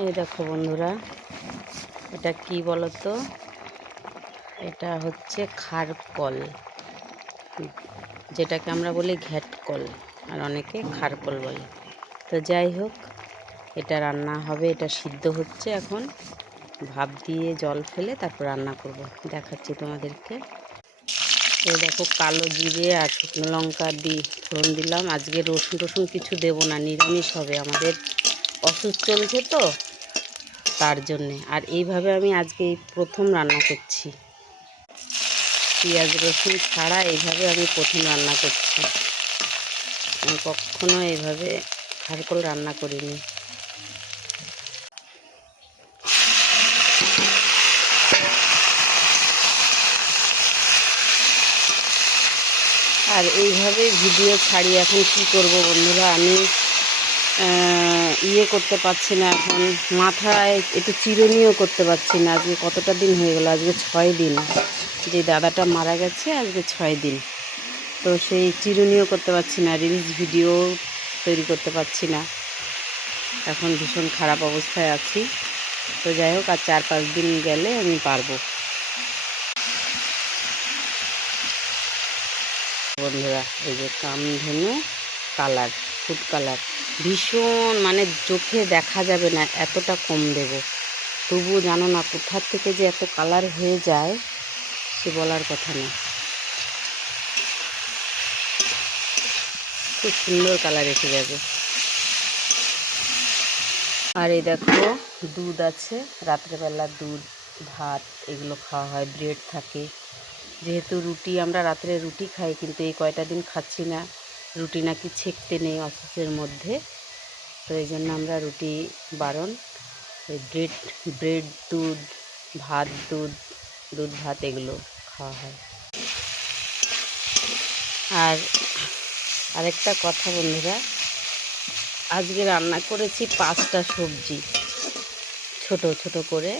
এই দেখো বন্ধুরা, এটা কি বলতো? এটা হচ্ছে খারকল, যেটাকে আমরা বলি ঘ্যাটকল, আর অনেকে খারকল বলে। তো যাই হোক, এটা রান্না হবে। এটা সিদ্ধ হচ্ছে এখন, ভাপ দিয়ে জল ফেলে তারপর রান্না করব। দেখাচ্ছি তোমাদেরকে। এই দেখো, কালো জিরে আর শুকনো লঙ্কা দিয়ে ফোড়ন দিলাম। আজকে রসুন টসুন কিছু দেব না, নিরামিষ হবে, আমাদের অসুখ চলছে তো তার জন্যে। আর এইভাবে আমি আজকে এই প্রথম রান্না করছি, পেঁয়াজ রসুন ছাড়া এইভাবে আমি প্রথম রান্না করছি। আমি কখনো এইভাবে খারকল রান্না করিনি। আর এইভাবে ভিডিও ছাড়ি। এখন কি করব বন্ধুরা, আমি করতে পারছি না, এখন মাথায় একটু চিরুনিও করতে পারছি না। আজকে কতটা দিন হয়ে গেল, আজকে 6 দিন যে দাদাটা মারা গেছে, আজকে 6 দিন। তো সেই চিরুনিও করতে পারছি না, রিলস ভিডিও তৈরি করতে পারছি না। এখন ভীষণ খারাপ অবস্থায় আছি। তো যাই হোক, আর 4-5 দিন গেলে আমি পারবো। বন্ধুরা, এই যে কামধেনু কালার, ফুড কালার, ভীষণ মানে চোখে দেখা যাবে না, এতটা কম দেব। তবুও জানো না কোথার থেকে যে এত কালার হয়ে যায়, সে বলার কথা না। খুব সুন্দর কালার এসে যাবে। আর এই দেখো, দুধ আছে, রাত্রেবেলা দুধ ভাত এগুলো খাওয়া হয়, ব্রেড থাকে। যেহেতু রুটি, আমরা রাত্রে রুটি খাই, কিন্তু এই কয়টা দিন খাচ্ছি না। রুটি নাকি ছেঁকতে নেই অসুখের মধ্যে, তো এই জন্য আমরা রুটি বারণ। ওই ব্রেড দুধ ভাত, দুধ ভাত এগুলো খাওয়া হয়। আর আরেকটা কথা বন্ধুরা, আজকে রান্না করেছি 5টা সবজি ছোট ছোট করে।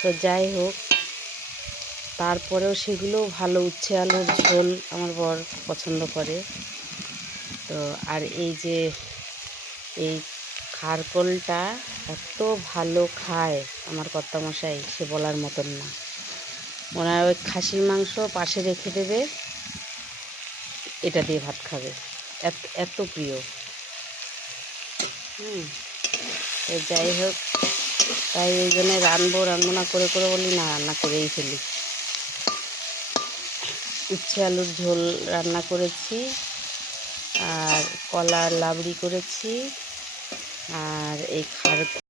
তো যাই হোক, তারপরেও সেগুলোও ভালো। উচ্ছে আলুর ঝোল আমার বর পছন্দ করে। তো আর এই যে এই খারকলটা এত ভালো খায় আমার কর্তামশাই, সে বলার মতন না। ওনার ওই খাসির মাংস পাশে রেখে দেবে, এটা দিয়ে ভাত খাবে, এত এত প্রিয়। তো যাই হোক, তাই এই জন্যে রান্না না করে বলি না, রান্না করেই ফেলি। উচ্ছে আলুর ঝোল রান্না করেছি, আর কলার লাবড়ি করেছি, আর এই